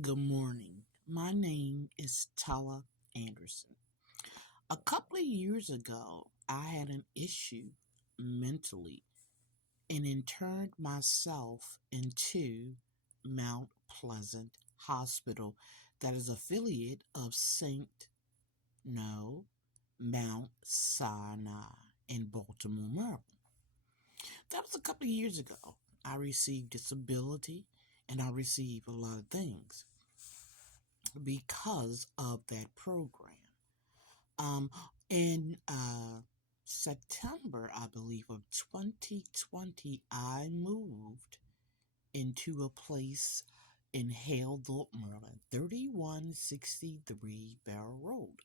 Good morning. My name is Tala Anderson. A couple of years ago, I had an issue mentally and interned myself into Mount Pleasant Hospital, that is affiliate of Mount Sinai in Baltimore, Maryland. That was a couple of years ago. I received disability and I received a lot of things because of that program. Um, in September, I believe, of 2020, I moved into a place in Halethorpe, Maryland, 3163 Barrow Road.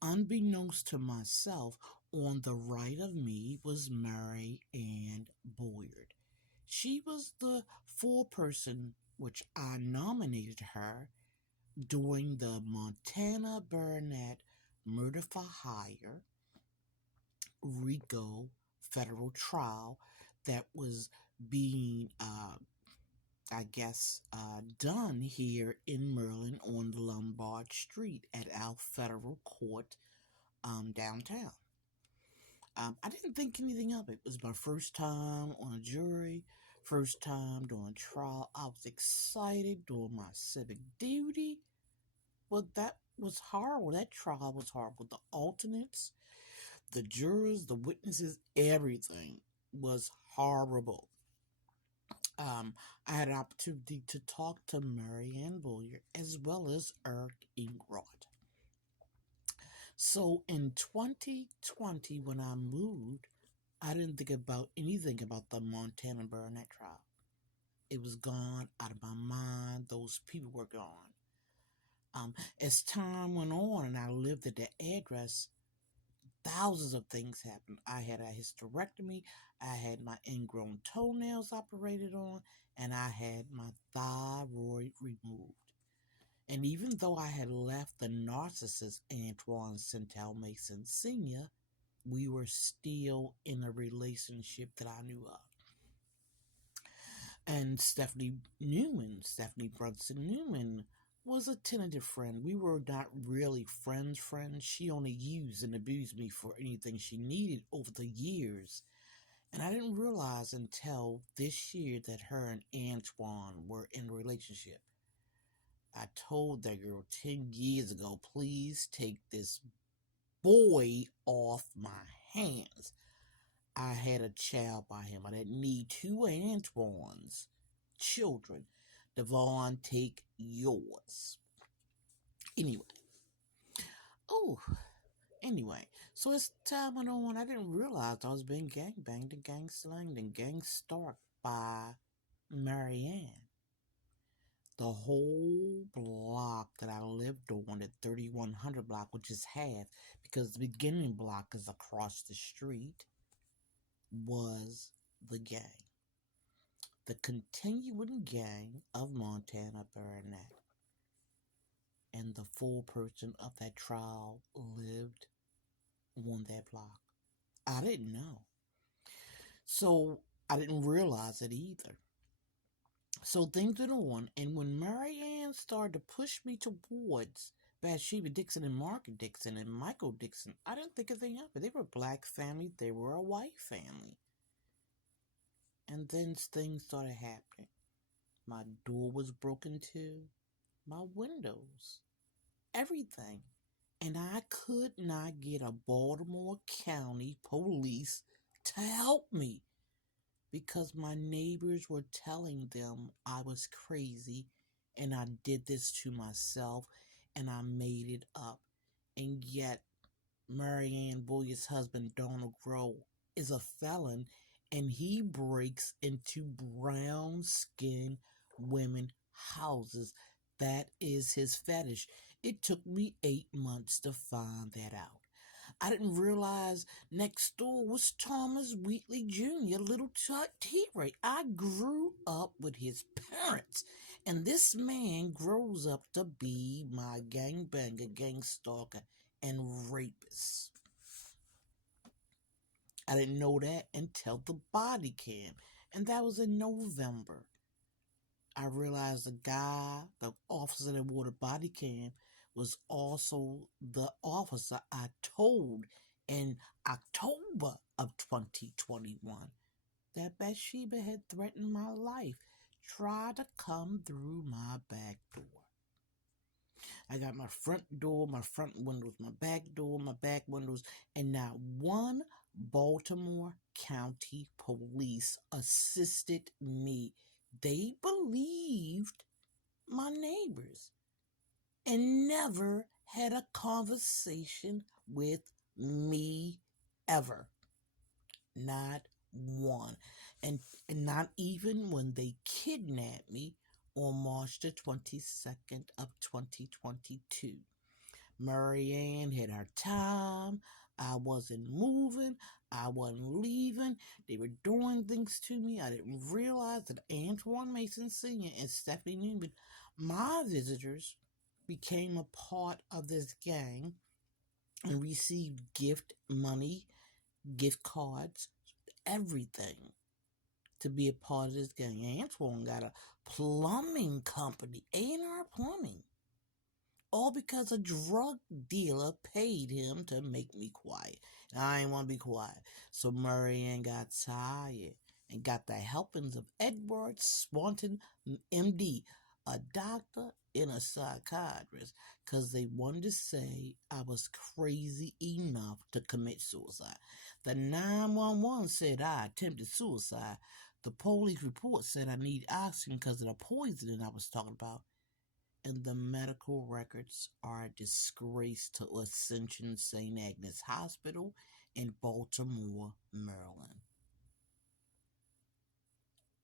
Unbeknownst to myself, on the right of me was Mary Ann Bolyard. She was the foreperson which I nominated her during the Montana Baronette murder for hire RICO federal trial that was being, done here in Maryland on Lombard Street at our federal court downtown. I didn't think anything of it. It was my first time on a jury, first time doing trial. I was excited doing my civic duty. Well, that was horrible. That trial was horrible. The alternates, the jurors, the witnesses, everything was horrible. I had an opportunity to talk to Mary Ann Bolyard as well as Eric Inkrote. So in 2020, when I moved, I didn't think about anything about the Montana Baronette trial. It was gone out of my mind. Those people were gone. As time went on and I lived at the address, thousands of things happened. I had a hysterectomy, I had my ingrown toenails operated on, and I had my thyroid removed. And even though I had left the narcissist Antoine Centel Mason Sr., we were still in a relationship that I knew of. And Stephanie Brunson Newman, was a tentative friend. We were not really friends. She only used and abused me for anything she needed over the years. And I didn't realize until this year that her and Antoine were in a relationship. I told that girl 10 years ago, please take this boy off my hands. I had a child by him. I didn't need two Antoine's children. Devon, take yours. Anyway. Oh, anyway. So as time went on, I didn't realize I was being gangbanged and gang slanged and gang stalked by Marianne. The whole block that I lived on, the 3100 block, which is half, because the beginning block is across the street, was the gang. The continuing gang of Montana Baronette. And the full person of that trial lived on that block. I didn't know. So I didn't realize it either. So things went on, and when Marianne started to push me towards Bathsheba Dixon and Margaret Dixon and Michael Dixon, I didn't think a thing of it. They were a black family, they were a white family. And then things started happening. My door was broken too, my windows, everything. And I could not get a Baltimore County police to help me because my neighbors were telling them I was crazy and I did this to myself and I made it up. And yet, Marianne Boyer's husband, Donald Groh, is a felon and he breaks into brown skinned women houses. That is his fetish. It took me 8 months to find that out. I didn't realize next door was Thomas Wheatley Jr., little T-Ray. I grew up with his parents, and this man grows up to be my gangbanger, gang stalker, and rapist. I didn't know that until the body cam, and that was in November. I realized the officer that wore the body cam, was also the officer I told in October of 2021 that Bathsheba had threatened my life, tried to come through my back door. I got my front door, my front windows, my back door, my back windows, and not one Baltimore County police assisted me. They believed my neighbors and never had a conversation with me ever. Not one. And not even when they kidnapped me on March the 22nd of 2022. Marianne had her time. I wasn't moving. I wasn't leaving. They were doing things to me. I didn't realize that Antoine Mason Sr. and Stephanie Newman, my visitors, became a part of this gang and received gift money, gift cards, everything to be a part of this gang. Antoine got a plumbing company, A&R Plumbing, all because a drug dealer paid him to make me quiet. And I ain't want to be quiet. So Marianne got tired and got the helpings of Edward Swanton, MD, a doctor and a psychiatrist, because they wanted to say I was crazy enough to commit suicide. The 911 said I attempted suicide. The police report said I need oxygen because of the poisoning I was talking about. And the medical records are a disgrace to Ascension St. Agnes Hospital in Baltimore, Maryland.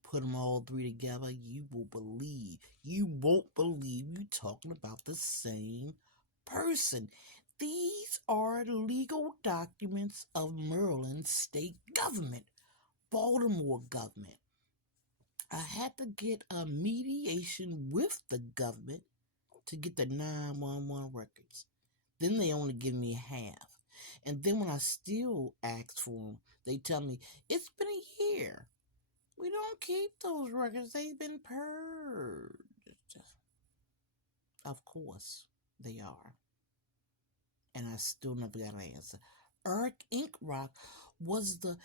Put them all three together, you won't believe you're talking about the same person. These are legal documents of Maryland state government, Baltimore government. I had to get a mediation with the government to get the 911 records. Then they only give me half. And then when I still ask for them, they tell me, it's been a year. We don't keep those records. They've been purged. Of course, they are. And I still never got an answer. Eric Inkrote was the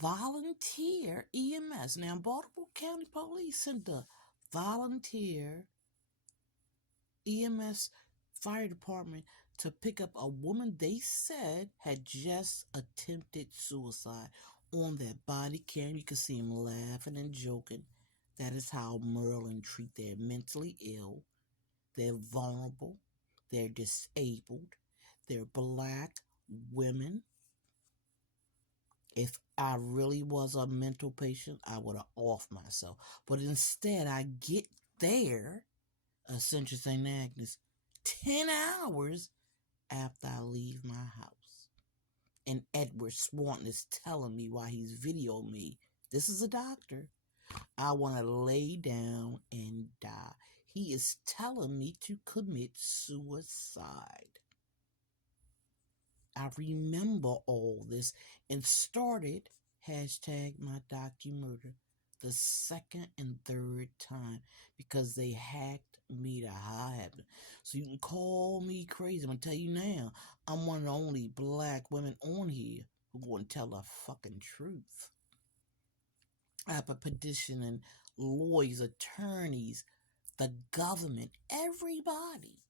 volunteer EMS. Now, Baltimore County Police sent the volunteer EMS fire department to pick up a woman they said had just attempted suicide. On that body cam, you can see him laughing and joking. That is how Maryland treat their mentally ill. They're vulnerable. They're disabled. They're black women. If I really was a mental patient, I would have offed myself. But instead, I get there, Ascension St. Agnes, 10 hours after I leave my house. And Edward Swanton is telling me while he's videoing me, this is a doctor, I want to lay down and die. He is telling me to commit suicide. I remember all this and started hashtag my docu-murder the second and third time because they hacked me to high heaven. So you can call me crazy. I'm going to tell you now, I'm one of the only black women on here who going to tell the fucking truth. I have a petition lawyers, attorneys, the government, everybody.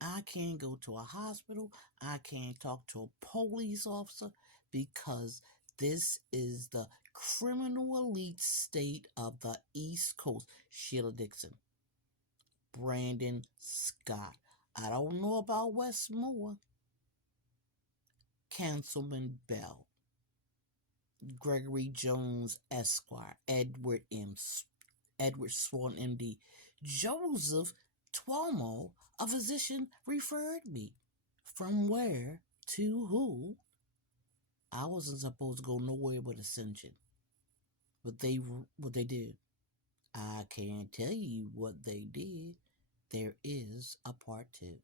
I can't go to a hospital. I can't talk to a police officer because this is the criminal elite state of the East Coast. Sheila Dixon, Brandon Scott. I don't know about Westmore. Councilman Bell, Gregory Jones Esquire, Edward Swan MD, Joseph Tuomo, a physician, referred me. From where to who? I wasn't supposed to go nowhere but Ascension. But what they did. I can't tell you what they did. There is a part 2.